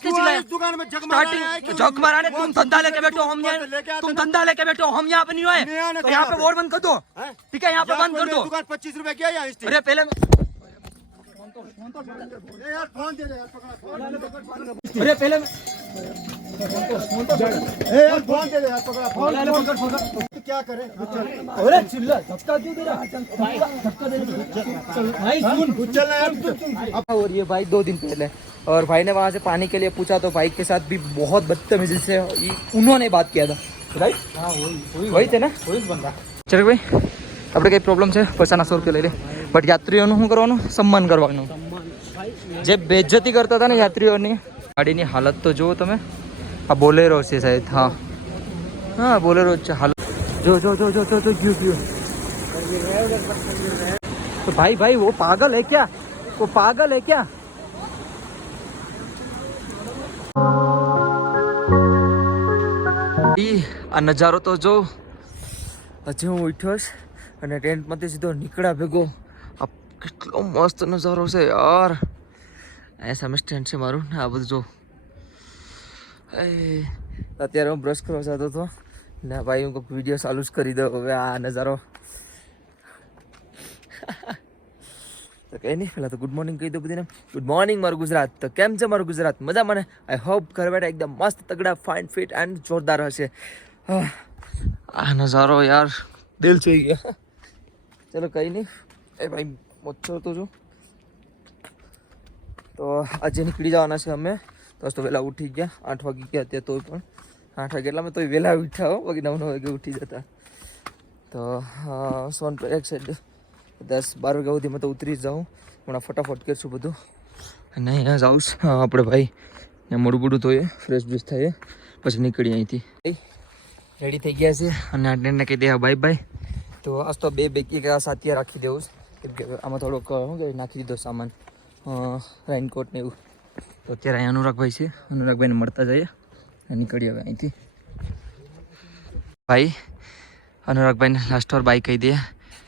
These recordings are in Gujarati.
किसने तू चिल्लाया इस दुकान में जग मारा है, स्टार्टिंग क्यों? जग मारा ने वो तुम धंधा लेके बैठो हम ऊपर से लेके यहाँ आता तुम था। धंधा लेके बैठो हम यहाँ पे नहीं नहीं आए आने तो का यहाँ यहाँ पे पे। वोट बंद कर दो हैं? ठीक है यहाँ पे यार, बंद कर कोई दो दुकान पच्चीस रुपए क्या यहाँ स्टील अरे पहले अरे पहले क्या करे? अरे चिल्ला धक्का दे धक्का दे भाई और ये भाई दो दिन पहले और भाई ने वहाँ से पानी के लिए पूछा तो भाई के साथ भी बहुत बदतमीजी से उन्होंने बात किया था। राइट हाँ, वही थे ना? वही बंदा। चलो भाई अपने कई प्रॉब्लम से पैसा ना सौ रुपये ले ले। બટ યાત્રીઓનું શું કરવાનું? સન્માન કરવાનું. જે બેજ્જતી કરતા હતા ને યાત્રીઓની, ગાડીની હાલત તો જુઓ તમે. આ બોલેરો છે સાહેબ, હા. હા, બોલેરો છે હાલત જો જો જો જો જો ગયું ગયું. તો ભાઈ ભાઈ, ઓ પાગલ હે ક્યાં? ઓ પાગલ હે ક્યા? આ નજારો તો જો. હજી હું ઉઠ્યો અને ટેન્ટમાંથી સીધો નીકળ્યા ભેગો. કેટલો મસ્ત નજારો છે યાર. અહીંયા સામે સ્ટેન્ડ છે મારું. ને આ બધું જો. અત્યારે હું બ્રશ કરવા જતો હતો. ને ભાઈ હું કોઈક વીડિયો ચાલુ જ કરી દઉં. હવે આ નજારો. તો કંઈ નહીં પહેલાં તો ગુડ મોર્નિંગ કહી દઉં બધીને. ગુડ મોર્નિંગ મારું ગુજરાત. તો કેમ છે મારું ગુજરાત? મજા મને? આઈ હોપ ઘર બેઠા એકદમ મસ્ત, તગડા ફાઇન ફિટ એન્ડ જોરદાર હશે. આ નજારો યાર. દિલ થઈ ગયા ચલો કંઈ નહીં એ ભાઈ મચ્છર તો જો તો આજે નીકળી જવાના છે અમે તો તો વહેલા ઉઠી ગયા આઠ વાગી ગયા ત્યાં તોય પણ આઠ વાગે એટલામાં તોય વહેલા ઉઠ્યા હો બાકી નવ નવ વાગે ઉઠી જતા તો સોન એક સાઈડ દસ બાર વાગ્યા સુધી મેં તો ઉતરી જ જાઉં હમણાં ફટાફટ કરશું બધું અને અહીંયા જાઉં આપણે ભાઈ ત્યાં મોડું મોડું ધોઈએ ફ્રેશ બ્રેશ થઈએ પછી નીકળીએ અહીંથી રેડી થઈ ગયા છે અને અટેન્ડને કહી દે બાય બાય તો આજ તો બે બે એક આ સાથીએ રાખી દેવું છે કેમ કે આમાં થોડોક શું કહેવાય નાખી દીધો સામાન રેઇનકોટ ને એવું તો અત્યારે અહીંયા અનુરાગભાઈ છે અનુરાગભાઈને મળતા જઈએ અને નીકળીએ હવે અહીંથી ભાઈ अनुराग भाई ने लास्ट और बाई कही दिया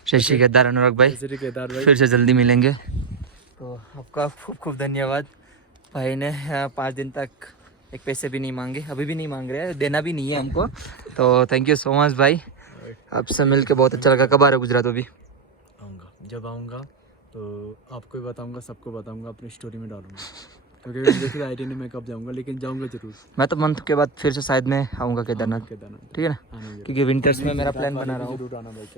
जय श्री केदार अनुराग भाई श्री केदार भाई फिर से जल्दी मिलेंगे तो आपका खूब खूब धन्यवाद भाई ने अ, पाँच दिन तक एक पैसे भी नहीं मांगे अभी भी नहीं मांग रहे हैं देना भी नहीं है हमको तो थैंक यू सो मच भाई आपसे मिल के बहुत अच्छा लगा कब आ रहे हो गुजरात अभी आऊँगा जब आऊँगा तो आपको भी बताऊँगा सबको बताऊँगा अपनी स्टोरी में डालूँगा। क्योंकि मुझे देखिए आइडिया नहीं मैं कब जाऊँगा लेकिन जाऊँगा ज़रूर। मैं तो मंथ के बाद फिर से शायद मैं आऊँगा केदारनाथ। केदारनाथ। ठीक है ना? क्योंकि विंटर्स में मेरा प्लान बना रहा हूँ।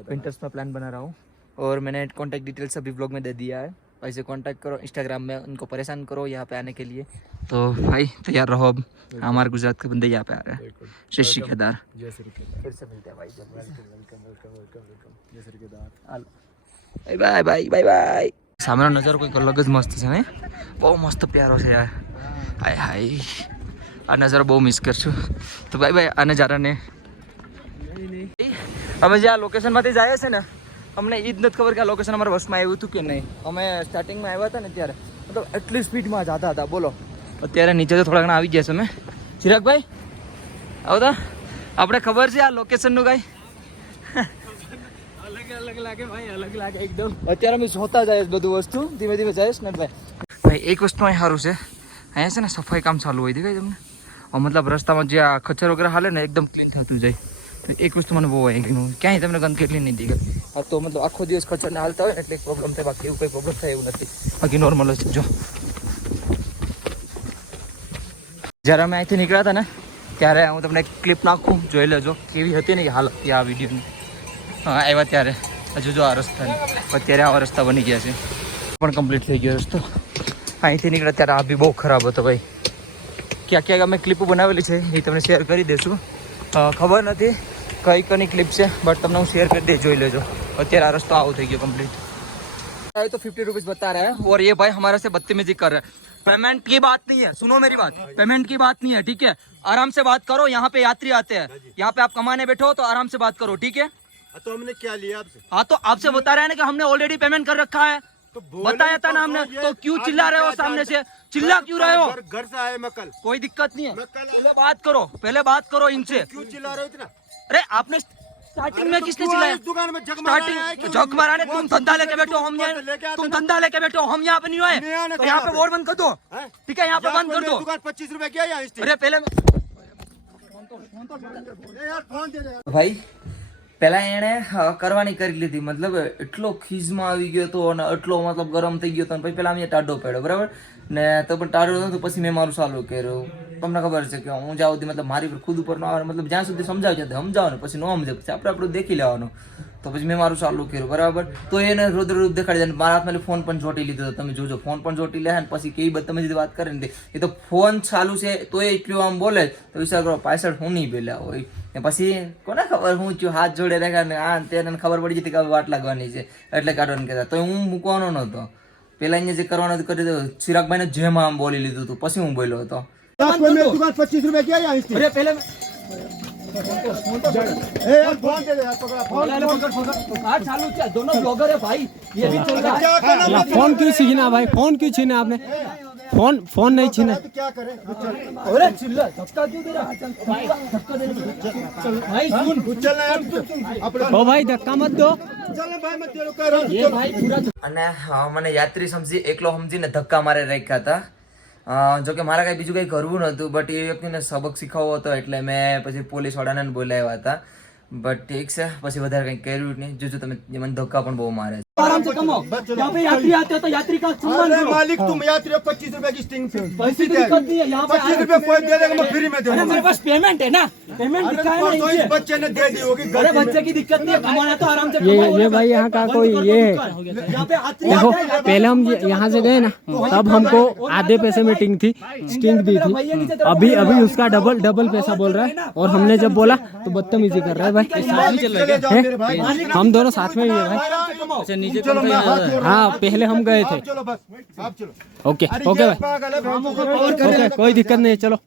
विंटर्स में प्लान बना रहा हूँ। और मैंने कॉन्टैक्ट डिटेल्स अभी ब्लॉग में दे दिया है। ऐसे कांटेक्ट करो इंस्टाग्राम में उनको परेशान करो यहाँ पे आने के लिए। तो भाई तैयार रहो अब। हमारे गुजरात के बंदे यहाँ पे आ रहे हैं। श्री केदार। जय श्री केदार। फिर से मिलते हैं भाई वेलकम वेलकम वेलकम वेलकम जय Shri Kedar. Bye bye bye bye bye સામેનો નજારો કોઈક અલગ જ મસ્ત છે ને? બહુ મસ્ત પ્યારો છે યાર. હાય હાય. આ નજારો બહુ મિસ કરશું તો ભાઈ ભાઈ આ નજારાને અમે જે આ લોકેશનમાંથી જઈએ છે ને, અમને એ જ નથી ખબર કે આ લોકેશન અમારા બસમાં આવ્યું હતું કે નહીં. અમે સ્ટાર્ટિંગમાં આવ્યા હતા ને ત્યારે. મતલબ એટલી સ્પીડમાં જતા હતા, બોલો. અત્યારે નીચે તો થોડા ઘણા આવી ગયા છે અમે. ચિરાગભાઈ આવતા આપણે ખબર છે આ લોકેશનનું કાંઈ? અલગ લાગે ભાઈ અલગ લાગે એકદમ. અત્યારે અમે જોતા જઈશ બધું વસ્તુ. ધીમે ધીમે જઈશ ને ભાઈ. ભાઈ એક વસ્તુ અહીં સારું છે. અહીંયા છે ને સફાઈ કામ ચાલુ હોય દેખાય તમને? મતલબ રસ્તામાં જે આ ખચ્ચર વગેરે હાલે ને એકદમ ક્લીન થતું જાય. એક વસ્તુ મને બહુ ક્યાંય તમને ગંદકી એટલી નહીં દેખાય. આ તો મતલબ આખો દિવસ ખચરને હાલતા હોય ને એટલે પ્રોબ્લેમ થાય. બાકી એવું કઈ પ્રોબ્લેમ થાય એવું નથી. બાકી નોર્મલ જ જો. જ્યારે અમે અહીંથી નીકળ્યા હતા ને ત્યારે હું તમને એક ક્લિપ નાખું. જોઈ લેજો કેવી હતી ને હાલત આ વિડીયોની આવ્યા ત્યારે હજુ જો આ રસ્તાની અત્યારે આવા રસ્તા બની ગયા છે પણ કમ્પ્લીટ થઈ ગયો રસ્તો અહીંથી નીકળ્યા ત્યારે આ બી બહુ ખરાબ હતો ભાઈ ક્યાં ક્યાંક અમે ક્લિપો બનાવેલી છે એ તમને શેર કરી દઈશું અ, ખબર નથી કઈ કની ક્લિપ છે બટ તમને હું શેર કરી દે જોઈ લેજો અત્યારે આ રસ્તો આવો થઈ ગયો કમ્પ્લીટ ये तो फिफ्टी रुपीज बता रहा है और ये भाई हमारे से बदतमीजी कर रहा है पेमेंट की बात नहीं है सुनो मेरी बात पेमेंट की बात नहीं है ठीक है आराम से बात करो यहाँ पे यात्री आते हैं यहाँ पे आप कमाने बैठो तो आराम से बात करो ठीक है तो हमने क्या लिया आपसे? हाँ तो आपसे बता रहे हैं ना कि हमने ऑलरेडी पेमेंट कर रखा है। तो बताया था ना हमने तो क्यों चिल्ला रहे हो सामने? से? चिल्ला क्यों रहे हो? घर से आए मैं कल। कोई दिक्कत नहीं है। पहले बात करो पहले बात करो इनसे। क्यों चिल्ला रहे हो इतना? अरे आपने स्टार्टिंग में किसने तू चिल्लाया? दुकान में? जग मारा स्टार्टिंग जग मारा ने तुम धंधा लेके बैठो हम यहाँ तुम धंधा लेके बैठो हम यहाँ पे नहीं आए तो तो यहाँ पे। बोर्ड बंद कर दो। ठीक है यहाँ पे बंद कर दो। पच्चीस रूपए की है यहाँ स्टील अरे पहले ए પહેલાં એણે કરવાની કરી લીધી. મતલબ, એટલો ખીજમાં આવી ગયો હતો અને એટલો, મતલબ ગરમ થઈ ગયો હતો પછી પહેલાં મેં ટાઢો પડ્યો, બરાબર? ને તો પણ ટાઢો નહોતો, પછી મેં મારું ચાલુ કર્યું. તમને ખબર છે કે હું જ્યાં સુધી મતલબ મારી પર ખુદ ઉપર ન આવે મતલબ જ્યાં સુધી સમજાવ છે સમજાવો ને પછી ન સમજે, પછી આપણે આપણું દેખી લેવાનું. તો પછી મેં મારું ચાલુ કર્યું, બરાબર? તો એને રુદ્ર રૂપ દેખાડી દે મારા હાથમાં ફોન પણ ચોટી લીધો. તમે જોજો, ફોન પણ ચોટી લે અને પછી કેવી બદતમીજી વાત કરે ને. એ તો ફોન ચાલુ છે, તો એ એટલું આમ બોલે તો વિચાર કરો, પાછળ હું નહીં બોલ્યા હોય. ને પછી કોને ખબર હું છું હાથ જોડે રાખ્યા ને આ તેને ખબર પડી જતી કે વાટ લાગવાની છે. એટલે કાઢવાનું કહેતા. તો હું મૂકવાનો નહોતો. પેલા અહીંયા જે કરવાનું હતું, કરી દીધું. ચિરાગભાઈને જેમ આમ બોલી લીધું હતું, પછી હું બોલ્યો હતો. यहाँ कोई मेरी दुकान पच्चीस रुपए की है यहाँ स्टील અરે પહેલે ए यार फोन दे दे यार पकड़ा फोन हाँ चालू क्या दोनों ब्लॉगर है भाई ये भी चल रहा क्या करना अल्लाह, फोन क्यों छीना भाई फोन क्यों छीना आपने फोन फोन नहीं छीना तो क्या करे चल अरे चिल्ला धक्का क्यों दे रहा धक्का दे रहा भाई सुन तू चल ना यार तू अपने ओ भाई धक्का मत दो चल ना भाई मैं तेरे को कह रहा हूँ ये भाई पूरा અને હા, મને યાત્રી સમજી એકલો સમજીને ધક્કા મારે રાખ્યા હતા અ, જો કે મારે કાંઈ બીજું કંઈ કરવું નહોતું બટ એ વ્યક્તિને સબક શીખવવો હતો એટલે મેં પછી પોલીસ વાળાને બોલાવ્યા હતા. બટ ઠીક છે પછી વધારે કંઈ કર્યું જ નહીં. જોજો તમે મને ધક્કા પણ બહુ મારે आराम से कमाओ यहाँ पे यात्री आते हो तो यात्री का सम्मान अरे करो। मालिक तुम यात्री हो पच्चीस रुपए की स्टिंग पैसे की दिक्कत नहीं है यहाँ पे पच्चीस रुपए कोई दे देगा मैं फ्री में दे दूँगा। मेरे पास पेमेंट है ना। पेमेंट दिखा है ना परसों इस बच्चे ने दे दी होगी अरे बच्चे की दिक्कत नहीं है कमाना तो आराम से ये- ये भाई यहाँ का कोई ये है। दुकान। यहाँ पे यात्री देखो पहले हम यहाँ से गए ना तब हमको आधे पैसे में टिंग थी। स्टिंग दी थी। अभी अभी उसका डबल डबल पैसा बोल रहा है। और हमने जब बोला तो बदतमीजी कर रहा है भाई। हम दोनों साथ में ही है भाई। अच्छा नीचे चलो मैं हाथ जोड़ रहा हाँ। पहले हम गए थे। हूँ। चलो बस आप चलो। ओके अरे ओके ये भाई। पागल है ओके कोई दिक्कत नहीं चलो।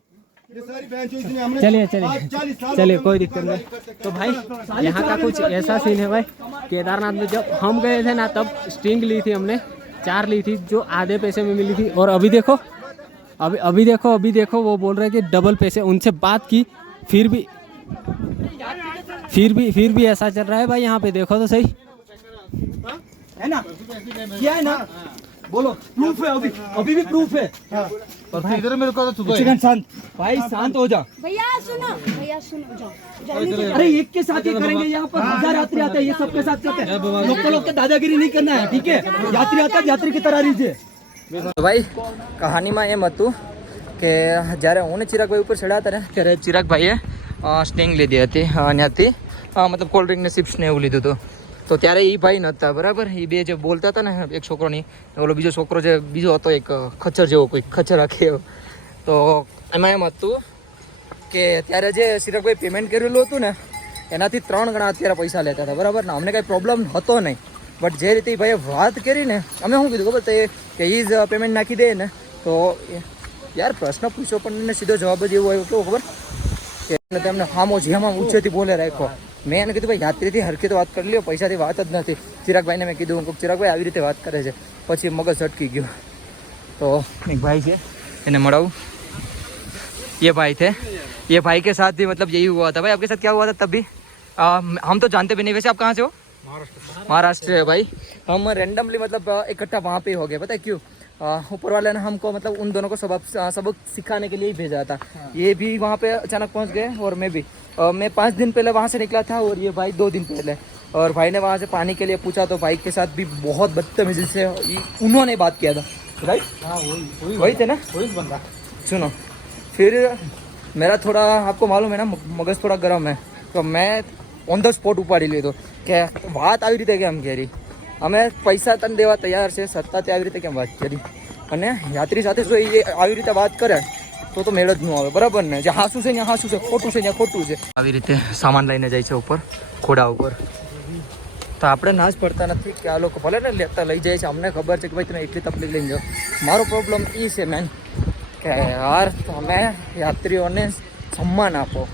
ये सारी बहन चोद इसने हमने चलिए आज चलिए 40 साल चलिए हो गए कोई दिक्कत नहीं। तो भाई यहाँ का कुछ ऐसा सीन है भाई केदारनाथ में जब हम गए थे ना तब स्टिंग ली थी हमने चार ली थी जो आधे पैसे में मिली थी। और अभी देखो अभी अभी देखो अभी देखो वो बोल रहे हैं कि डबल पैसे। उनसे बात की फिर भी फिर भी फिर भी ऐसा चल रहा है भाई यहाँ पे देखो तो सही। है ना क्या है ना बोलो प्रूफ है अभी अभी भी प्रूफ है इधर मेरे को तो सेकंड शांत भाई शांत हो जा भैया सुनो भैया सुनो जाओ जाओ नीचे अरे एक के साथ ही करेंगे यहाँ पर हजार यात्री आते हैं ये सबके साथ करते हैं लोग को लोग के दादागिरी नहीं करना है ठीक है यात्री आता है यात्री की तरह लीजिए તો ભાઈ કહાનીમાં એમ હતું કે જ્યારે હું ને ચિરાગભાઈ ઉપર ચડ્યા હતા ને ત્યારે ચિરાગભાઈએ સ્ટિંગ લીધી હતી અ, ત્યાંથી અ, મતલબ કોલ્ડ ડ્રિંક ને ચિપ્સ ને એવું લીધું હતું તો ત્યારે એ ભાઈ નહોતા બરાબર? એ બે જે બોલતા હતા ને, એક છોકરોની ઓલો બીજો છોકરો જે, બીજો હતો એક ખચ્છર જેવો, કોઈ ખચ્ચર આખી તો એમાં એમ હતું કે ત્યારે જે સિરકભાઈ પેમેન્ટ કરેલું હતું ને, એનાથી ત્રણ ગણા અત્યારે પૈસા લેતા હતા, બરાબર? ને અમને કાંઈ પ્રોબ્લેમ હતો નહીં. બટ જે રીતે ભાઈએ વાત કરી ને, અમે શું કીધું, ખબર? તે કે એ જ પેમેન્ટ નાખી દે ને, તો યાર પ્રશ્ન પૂછ્યો પણ સીધો જવાબ જ એવો આવ્યો, કેવો ખબર? કે એને તેમને હામો જેમાં ઊંચેથી બોલે રાખ્યો. મેં એને કીધું ભાઈ યાત્રીથી હરખી તો વાત કરી લ્યો પૈસાથી વાત જ નથી ચિરાગભાઈને મેં કીધું કે ચિરાગભાઈ આવી રીતે વાત કરે છે પછી મગજ ઝટકી ગયો તો એક ભાઈ છે એને મળાવું ये भाई थे ये भाई के साथ भी मतलब यही हुआ था भाई आपके साथ क्या हुआ था तब भी आ, हम तो जानते भी नहीं वैसे आप कहाँ से हो महाराष्ट्र है भाई हम रेंडमली मतलब आ, इकट्ठा वहाँ पे ही हो गए पता है क्यों आ, ऊपर वाले ने हमको मतलब उन दोनों को सबक सबक सिखाने के लिए ही भेजा था ये भी वहाँ पे अचानक पहुँच गए और मैं भी आ, मैं पाँच दिन पहले वहाँ से निकला था और ये भाई दो दिन पहले और भाई ने वहाँ से पानी के लिए पूछा तो भाई के साथ भी बहुत बदतमीजी से ये- उन्होंने बात किया था राइट वही थे ना सुनो फिर मेरा थोड़ा आपको मालूम है ना મગજ થોડા ગરમ હે તો મેં ઓન ધ સ્પોટ ઉપાડી લીધો કે વાત આવી રીતે કેમ કરી અમે પૈસા તને દેવા તૈયાર છે સત્તાથી આવી રીતે કેમ વાત કરી? અને યાત્રી સાથે જો એ આવી રીતે વાત કરે, તો તો મેળ જ ન આવે, બરાબર ને? જે હાસું છે ત્યાં હાસું છે, ખોટું છે ત્યાં ખોટું છે. આવી રીતે સામાન લઈને જાય છે ઉપર ખોડા ઉપર. તો આપણે ના જ પડતા નથી કે આ લોકો ભલે ને લેતા લઈ જાય છે, અમને ખબર છે કે ભાઈ, તમે એટલી તકલીફ લઈને જાઓ. મારો પ્રોબ્લેમ એ છે મેન કે યાર, તમે યાત્રીઓને સન્માન આપો.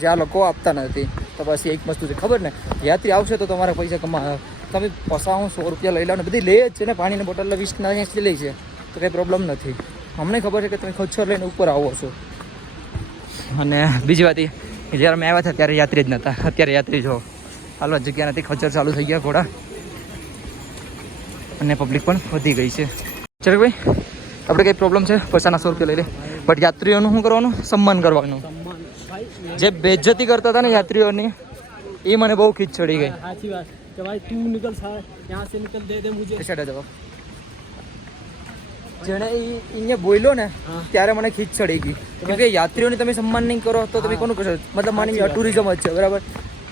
જે આ લોકો આપતા નથી. તો પછી એક વસ્તુ છે, ખબર ને? યાત્રી આવશે તો તમારા પૈસા કમા તમે પસાવું સો રૂપિયા લઈ લો ને બધી લે જ છે ને, પાણીની બોટલ વીસ ના એંસી લે છે. તો કંઈ પ્રોબ્લેમ નથી. અમને ખબર છે કે તમે ખચ્છર લઈને ઉપર આવો છો. અને બીજી વાત એ જ્યારે અમે આવ્યા હતા ત્યારે યાત્રી જ નહોતા અત્યારે યાત્રી જો હાલો જગ્યા નથી ખચ્ચર ચાલુ થઈ ગયા ઘોડા. અને પબ્લિક પણ વધી ગઈ છે. ચલો ભાઈ આપણે કંઈ પ્રોબ્લેમ છે? પૈસાના સો રૂપિયા લઈ લે. બટ યાત્રીઓનું શું કરવાનું? સન્માન કરવાનું. જે બેજતી કરતા હતા ને યાત્રીઓની, એ મને બહુ ખીચ ચડી ગઈ. સાચી વાત कि भाई तू निकल सा यहाँ से निकल दे दे मुझे છેડા જવાબ જેણે ઈ અહીંયા બોલ્યો ને હા. ત્યારે મને ખીચ ચડી ગઈ કેમ કે યાત્રીઓને તમે સન્માન નહીં કરો તો તમે કોનું કરશો મતલબ માની લો ટુરિઝમ જ છે બરાબર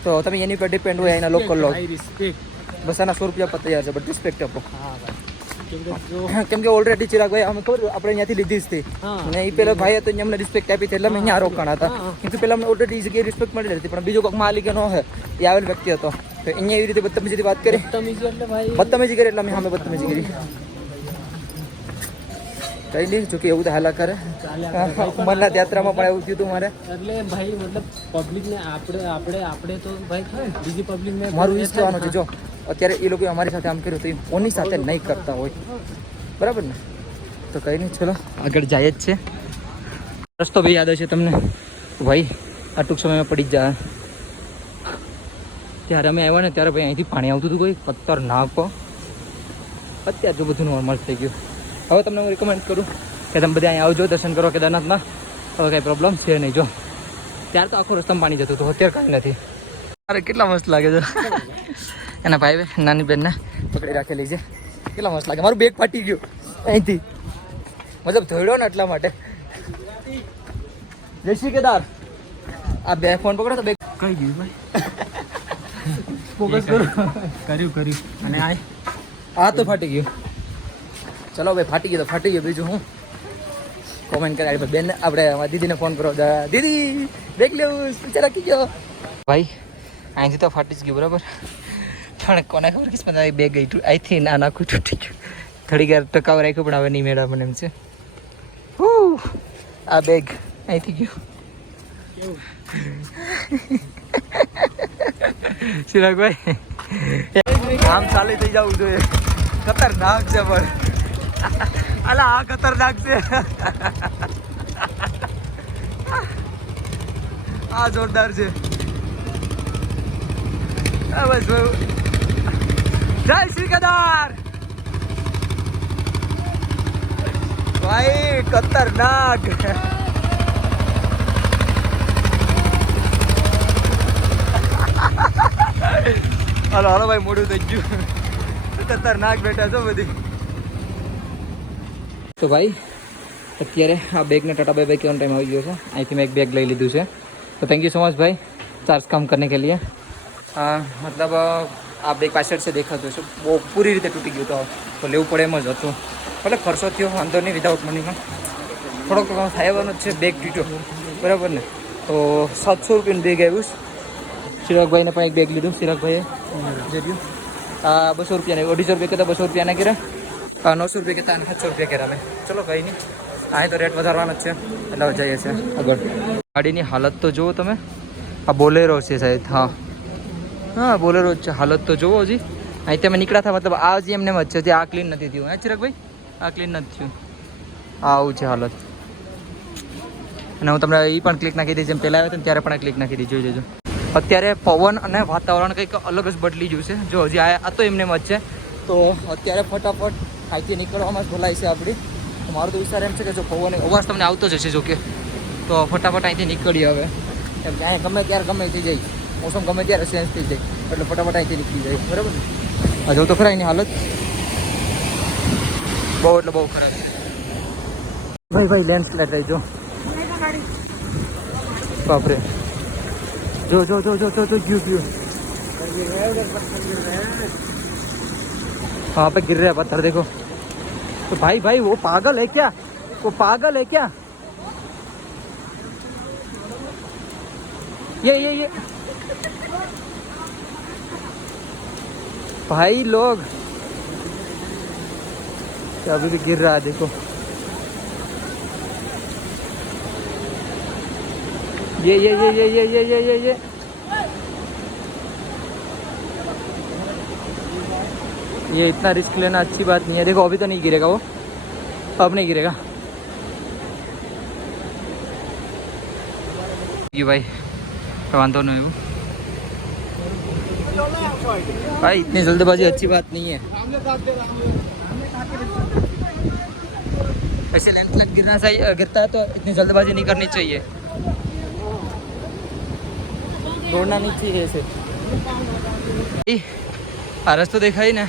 તો તમે એની પર ડિપેન્ડ હોય એના લોકલ લોક भाई रिस्पेक्ट બસ આના સો રૂપિયા પર તૈયાર છે બટ રિસ્પેક્ટ આપો हाँ भाई क्योंकि जो કેમ કે ઓલરેડી ચિરાગ ભાઈ અમે ખબર આપણે અહીંયાથી લીધી જ હતી હા. ને એ પેલો ભાઈ હતો એને અમને રિસ્પેક્ટ આપી હતી એટલે અમે અહીંયા રોકાણા હતા હા. કેમ કે પેલા અમને ઓલરેડી જગ્યાએ રિસ્પેક્ટ મળી હતી પણ બીજો કોઈક માલિક નો હે એ આવેલ વ્યક્તિ હતો તો અહીંયા એવી રીતે બદતમીજીથી વાત કરી? બદતમીજી કરી એટલે અમે સામે બદતમીજી કરી. કઈ નહીં જોકે એવું તો હાલા કરે. અમરનાથ યાત્રામાં પણ એવું થયું હતું મારે. એટલે ભાઈ મતલબ પબ્લિકને આપણે આપણે આપણે તો ભાઈ બીજી પબ્લિકને મારું ઈશ કહેવાનું છે જો અત્યારે એ લોકો અમારી સાથે આમ કર્યું તો એ કોની સાથે નહીં કરતા હોય. બરાબર ને? તો કંઈ નહીં ચલો આગળ જાય જ છે. રસ્તો ભાઈ યાદ હશે તમને. ભાઈ આ ટૂંક સમયમાં પડી જ જાય ત્યારે અમે આવ્યા ને ત્યારે ભાઈ અહીંથી પાણી આવતું હતું કોઈ ખતરનાક અત્યારે જો બધું નોર્મલ થઈ ગયું. હવે તમને હું રિકમેન્ડ કરું કે તમે બધા અહીં આવજો દર્શન કરો કેદારનાથના. હવે કાંઈ પ્રોબ્લેમ છે નહીં જો. ત્યારે તો આખો રસ્તામાં પાણી જતું હતું અત્યારે કાંઈ નથી. અરે કેટલા મસ્ત લાગે છે. એના ભાઈ નાની બેનને પકડી રાખેલી છે. કેટલા મસ્ત લાગે. મારું બેગ ફાટી ગયું અહીંથી. મતલબ ધોડ્યો ને એટલા માટે. જય શ્રી કેદાર. આ બે ફોન પકડો તો બેગ કઈ ગયું ભાઈ? ફોકસ કરો. કર્યું કર્યું. અને આ આ તો ફાટી ગયું. ચલો ભાઈ ફાટી ગયું તો ફાટી ગયું. બીજું હું? કોમેન્ટ કરી. આપણે બેન આપણે અમારી દીદીને ફોન કરો. દીદી બેગ લેવું પીછે રાખી ગયો. ભાઈ અહીંથી તો ફાટી જ ગયું બરાબર? પણ કોને ખબર કિસ્મત આવી બેગ ગઈ અહીંથી ના નાખું તૂટી ગયું. થોડી વાર ટકાવ રાખ્યું પણ હવે નહીં મેળા મને એમ છે. આ બેગ અહીંથી ગયું. ચિરાગભાઈ આમ ચાલી થઈ જવું જોઈએ. ખતરનાક છે પણ. અલા, આ ખતરનાક છે. આ જોરદાર છે. બસ. જય શ્રી કદાર. ભાઈ, ખતરનાક. હાલો હાલો ભાઈ, મોડું થઈ ગયું. ખતરનાક બેઠા છો બધી. તો ભાઈ, અત્યારે આ બેગને ટાટા ભાઈ બાય કહેવાનો ટાઈમ આવી ગયો છે. અહીંથી મેં એક બેગ લઈ લીધું છે. તો થેન્ક યુ સો મચ ભાઈ, ચાર્જ કામ કરને કે લીએ મતલબ, આ બેગ પાછળ છે, દેખાતું છે. બહુ પૂરી રીતે તૂટી ગયું તો તો લેવું પડે એમ જ હતું. ભલે ખર્ચો થયો, વાંધો નહીં વિધાઉટ મનીમાં થોડોક થાયવાનો જ છે, બેગ તૂટ્યો. બરાબર ને? તો સાતસો રૂપિયાનું બેગ આવ્યું ચિરાગભાઈને પણ એક બેગ લીધું ચિરાગભાઈએ જેર્યું આ બસો રૂપિયાના, અઢીસો રૂપિયા કહેતા બસો રૂપિયાના કર્યા. નવસો રૂપિયા કહેતા સાતસો રૂપિયા કર્યા મેં ચલો કંઈ નહીં. અહીં તો રેટ વધારવાનો જ છે. એટલે જઈએ છીએ આગળ. ગાડીની હાલત તો જુઓ તમે. આ બોલેરો છે સાહેબ, હા. હા, બોલેરો જ છે. હાલત તો જુઓ હજી. અહીં તમે નીકળ્યા હતા, મતલબ આ હજી એમને એમ જ છે. આ ક્લીન નથી થયું. હા ચિરાગભાઈ? આ ક્લીન નથી થયું. આવું છે હાલત. અને હું તમને એ પણ ક્લિક નાખી દઈશ, જેમ પહેલાં આવ્યો હતો ત્યારે પણ આ ક્લિક નાખી દઈ જોઈ લેજો. અત્યારે પવન અને વાતાવરણ કંઈક અલગ જ બદલી ગયું છે. જો હજી આ તો એમને મત છે. તો અત્યારે ફટાફટ ખાઈથી નીકળવામાં જ ભોલાય છે આપણી. મારો તો વિચાર એમ છે કે જો પવન અવાજ તમને આવતો જ હશે જોકે તો ફટાફટ અહીંથી નીકળીએ હવે. કેમ કે અહીંયા ગમે ત્યારે ગમે થઈ જાય. મોસમ ગમે ત્યારે ચેન્જ થઈ જાય. એટલે ફટાફટ અહીંથી નીકળી જાય. બરાબર ને? હજુ તો ખરા એની હાલત. બહુ એટલે બહુ ખરાબ છે ભાઈ ભાઈ લેન્ડ સ્લેટ થઈ જો બાપરે. जो जो जो जो जो जो, गिर गिर वहाँ पे गिर रहे हैं पत्थर, देखो। तो भाई भाई, वो पागल है क्या? वो पागल है क्या? ये ये ये। भाई, लोग। अभी भी गिर रहा है, देखो। ये ये ये ये ये ये ये ये ये। ये इतना रिस्क लेना अच्छी बात नहीं है। देखो, अभी तो नहीं गिरेगा वो। अब नहीं गिरेगा। ये भाई तो नहीं वो भाई, इतनी जल्दबाजी अच्छी बात नहीं है। ऐसे लेंथ लेंथ गिरना सही गिरता है तो इतनी जल्दबाजी नहीं करनी चाहिए। દોડના નીચે રહેશે આ રસ્તો દેખાય ને,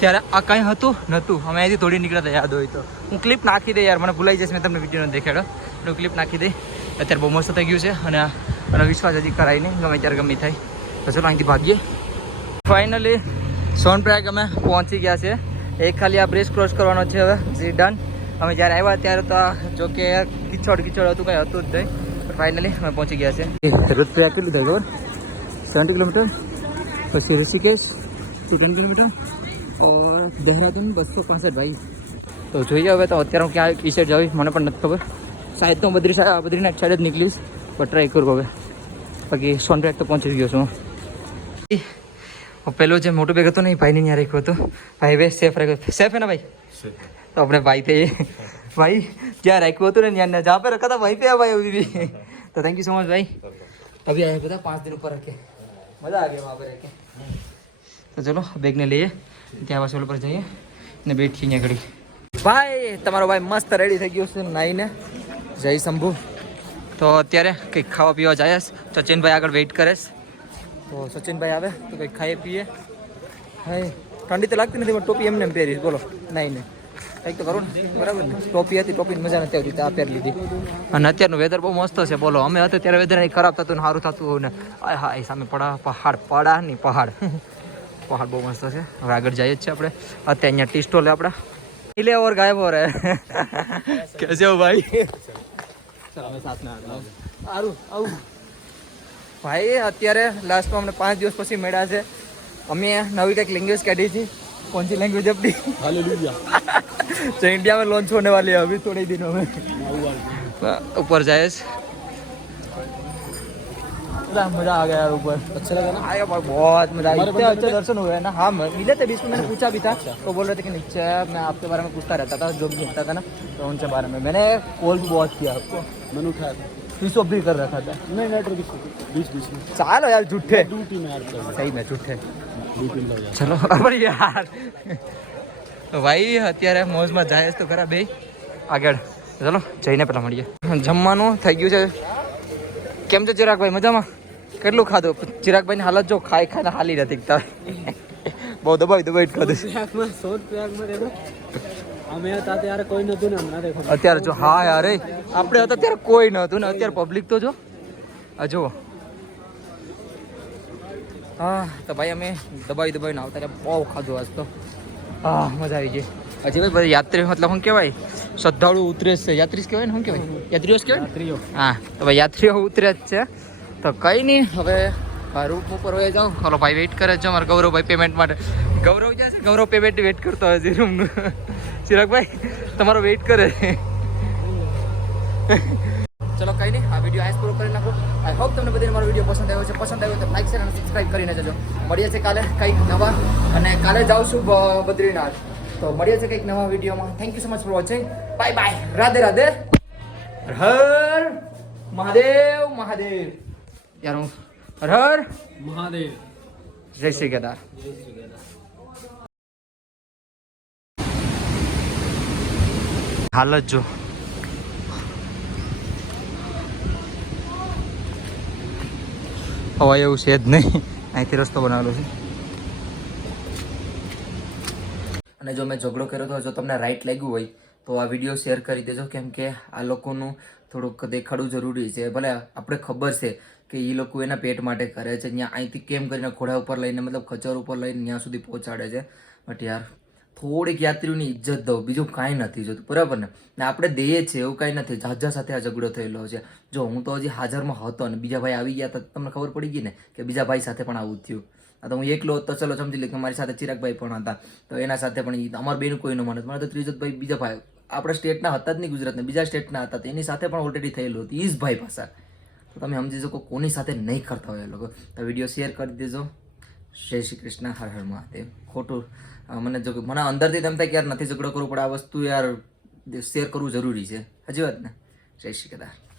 ત્યારે આ કાંઈ હતું નહોતું. અમે અહીંથી થોડી નીકળ્યા યાદ હોય તો. હું ક્લિપ નાખી દે યાર, મને ભૂલાઈ જશે, મેં તમને વીડિયો નથી દેખાડ્યો ક્લિપ નાખી દઈ અત્યારે બહુ મસ્ત થઈ ગયું છે અને મને વિશ્વાસ હજી કરાય નહીં, ગમે ત્યારે ગમે થાય. તો ચલો અહીંથી ભાગીએ. ફાઇનલી સોનપ્રયાગ અમે પહોંચી ગયા છે. એક ખાલી આ બ્રિજ ક્રોસ કરવાનો છે હવે, જી ડન અમે જ્યારે આવ્યા ત્યારે તો જોકે કિચોડ કિચોડ હતું, કંઈ હતું જ નહીં. ફાઇનલી અમે પહોંચી ગયા છે રુદ્રપ્રયાગ કેટલું થાય ખબર સેવન્ટી કિલોમીટર પછી ઋષિકેશ ટુ ટેન કિલોમીટર ઓર દહેરાદૂન બસો પાસઠ ભાઈ તો જોઈ જાવ તો અત્યારે હું ક્યાં ઈ સાઈડ જાવી મને પણ નથી ખબર સાહેબ તો હું બદ્રી બદ્રીનાથ સાઈડ જ નીકળીશ પણ ટ્રાય કરું હવે બાકી સોનપ્રયાગ તો પહોંચી ગયો છું હું પેલો જે મોટો ભેગ હતો ને એ ભાઈને ત્યાં રાખ્યો હતો ભાઈ ભાઈ સેફ રાખ્યો સેફ હે ને ભાઈ તો આપણે ભાઈ થઈ ભાઈ જ્યાં રાખ્યું હતું ને ત્યાં જहाँ पे रखा ભાઈ वहीं ભાઈ है तो थैंक यू सो मच भाई अभी आए पता पाँच दिन ऊपर रखे मज़ा आ गया वहाँ पे रह के તો ચલો બેગને લઈએ ત્યાં પાછળ પર જઈએ ને બેઠીએ અહીંયા ઘડી ભાઈ તમારો ભાઈ મસ્ત રેડી થઈ ગયો છે નાઈને જય શંભુ તો અત્યારે કંઈક ખાવા પીવા જાય છે સચિનભાઈ આગળ વેઇટ કરે છે તો સચિનભાઈ આવે તો કંઈક ખાઈએ પીએ હાય ઠંડી તો લાગતી નથી પણ ટોપી એમને એમ પહેરીશ બોલો નહીં નહીં કંઈક તો કરો ને બરાબર ને? ટોપી હતી ટોપીની મજા નથી આવતી આ પહેરી લીધી. અને અત્યારનું વેધર બહુ મસ્ત છે બોલો. અમે હતા ત્યારે વેધર ખરાબ થતું ને સારું થતું હોય ને. હા એ સામે પડા પહાડ પડા નહીં પહાડ. પહાડ બહુ મસ્ત છે. હવે આગળ જઈએ જ છે આપણે. અત્યારે અહીંયા ટી સ્ટોલ આપણા. લે ઓર ગાયબ હો રહે. કેસે હો ભાઈ? સારું આવું. ભાઈ અત્યારે લાસ્ટમાં અમને પાંચ દિવસ પછી મળ્યા છે. અમે નવી કંઈક લેંગ્વેજ કાઢી છે. कौन सी लैंग्वेज अपनी? तो इंडिया में लॉन्च होने वाली है अभी थोड़े दिनों में। ऊपर जाए मज़ा मज़ा आ गया यार ऊपर। अच्छा लगा ना? आया भाई बहुत मज़ा आया इतने अच्छे दर्शन हुए हैं ना। हाँ मिले थे बीच में मैंने पूछा भी था। तो बोल रहे थे कि नीचे मैं आपके बारे में पूछता रहता था जो भी होता था ना तो उनके बारे में। मैंने कॉल भी बहुत किया आपको। मैंने उठाया था। स्विच ऑफ़ भी कर रखा था। नहीं नेटवर्क बीच बीच में। चालो यार झूठे। सही में झूठे। ચલો બરાબર યાર. ભાઈ અત્યારે મોજમાં જાય તો ખરા બે આગળ. ચલો જઈને પેલા મળીએ. જમવાનું થઈ ગયું છે. કેમ છે ચિરાગભાઈ? મજામાં? કેટલું ખાધું? ચિરાગભાઈની હાલત જો ખાઈ ખાઈને હાલી નથી તમે બહુ દબાઈ દબાઈ ખાધું. અત્યારે જો હા યાર એ. આપણે હતા ત્યારે કોઈ નહોતું ને અત્યારે પબ્લિક તો જો. આ જુઓ. હા. તો ભાઈ અમે દબાઈ દબાઈને આવતા રહ્યા. બહુ ખાધું આજ તો. હા મજા આવી ગઈ. હજી ભાઈ બધા યાત્રી મતલબ શું કહેવાય? શ્રદ્ધાળુ ઉતરે જ છે. યાત્રી કહેવાય ને શું કહેવાય? યાત્રીઓ જ કહેવાય યાત્રીઓ. હા તો ભાઈ યાત્રીઓ ઉતરે જ છે. તો કંઈ નહીં હવે રૂમ ઉપર વહી જાઉં. ચાલો ભાઈ વેઇટ કરે છે અમારા ગૌરવભાઈ પેમેન્ટ માટે. ગૌરવ જ્યાં છે? ગૌરવ પેમેન્ટ વેઇટ કરતો હોય છે રૂમનું ચિરાગભાઈ તમારો વેઇટ કરે. ચલો કંઈ નહીં આ વીડિયો આઈસ પૂરો કરી હોપ તમને બધાને મારો વીડિયો પસંદ આવ્યો છે. પસંદ આવ્યો તો લાઈક શેર અને સબસ્ક્રાઈબ કરીને જજો. મળીએ છીએ કાલે કંઈક નવા અને કાલે જાઉં છું બદ્રીનાથ. તો મળીએ છીએ કંઈક નવા વિડીયોમાં thank you so much for watching bye bye Radhe Radhe. હર મહાદેવ મહાદેવ. યાર હું હર હર મહાદેવ. જય શ્રી કેદાર હાલત જો. હવા એવું છે જ નહીં. અહીંથી રસ્તો બનાવેલો છે. અને જો મેં ઝઘડો કર્યો તો જો તમને રાઈટ લાગ્યું હોય, તો આ વીડિયો શેર કરી દેજો, કેમ કે આ લોકોનું થોડુંક દેખાડવું જરૂરી છે. ભલે આપણે ખબર છે કે એ લોકો એના પેટ માટે કરે છે, ત્યાં અહીંથી કેમ કરીને ઘોડા ઉપર લઈને, મતલબ ખચર ઉપર લઈને ત્યાં સુધી પહોંચાડે છે. બટ યાર થોડીક યાત્રીઓની ઇજ્જત દઉં, બીજું કાંઈ નથી જોતું, બરાબર ને? આપણે દઈએ છીએ, એવું કાંઈ નથી. જાજા સાથે આ ઝઘડો થયેલો છે. જો હું તો હજી હાજરમાં હતો ને, બીજા ભાઈ આવી ગયા તો તમને ખબર પડી ગઈ ને કે બીજા ભાઈ સાથે પણ આવું થયું. તો હું એકલો તો ચલો સમજી લઈ કે મારી સાથે ચિરાગભાઈ પણ હતા. તો એના સાથે પણ અમાર બેનું કોઈ ન મને મને તો ત્રીજો ભાઈ, બીજા ભાઈ. આપણા સ્ટેટના હતા જ નહીં ગુજરાતના, બીજા સ્ટેટના હતા. તો એની સાથે પણ ઓલરેડી થયેલું હતું. ઈજ ભાઈ ભાષા તો તમે સમજી શકો કોની સાથે નહીં કરતા હોય એ લોકો. તો વીડિયો શેર કરી દેજો. જય શ્રી કૃષ્ણ. હર હર મહાદેવ. ખોટું મને જો મને અંદરથી તેમ થાય કે યાર નથી ઝઘડો કરવો પડે આ વસ્તુ યાર શેર કરવું જરૂરી છે. હજી વાત ને? જય શ્રી કેદાર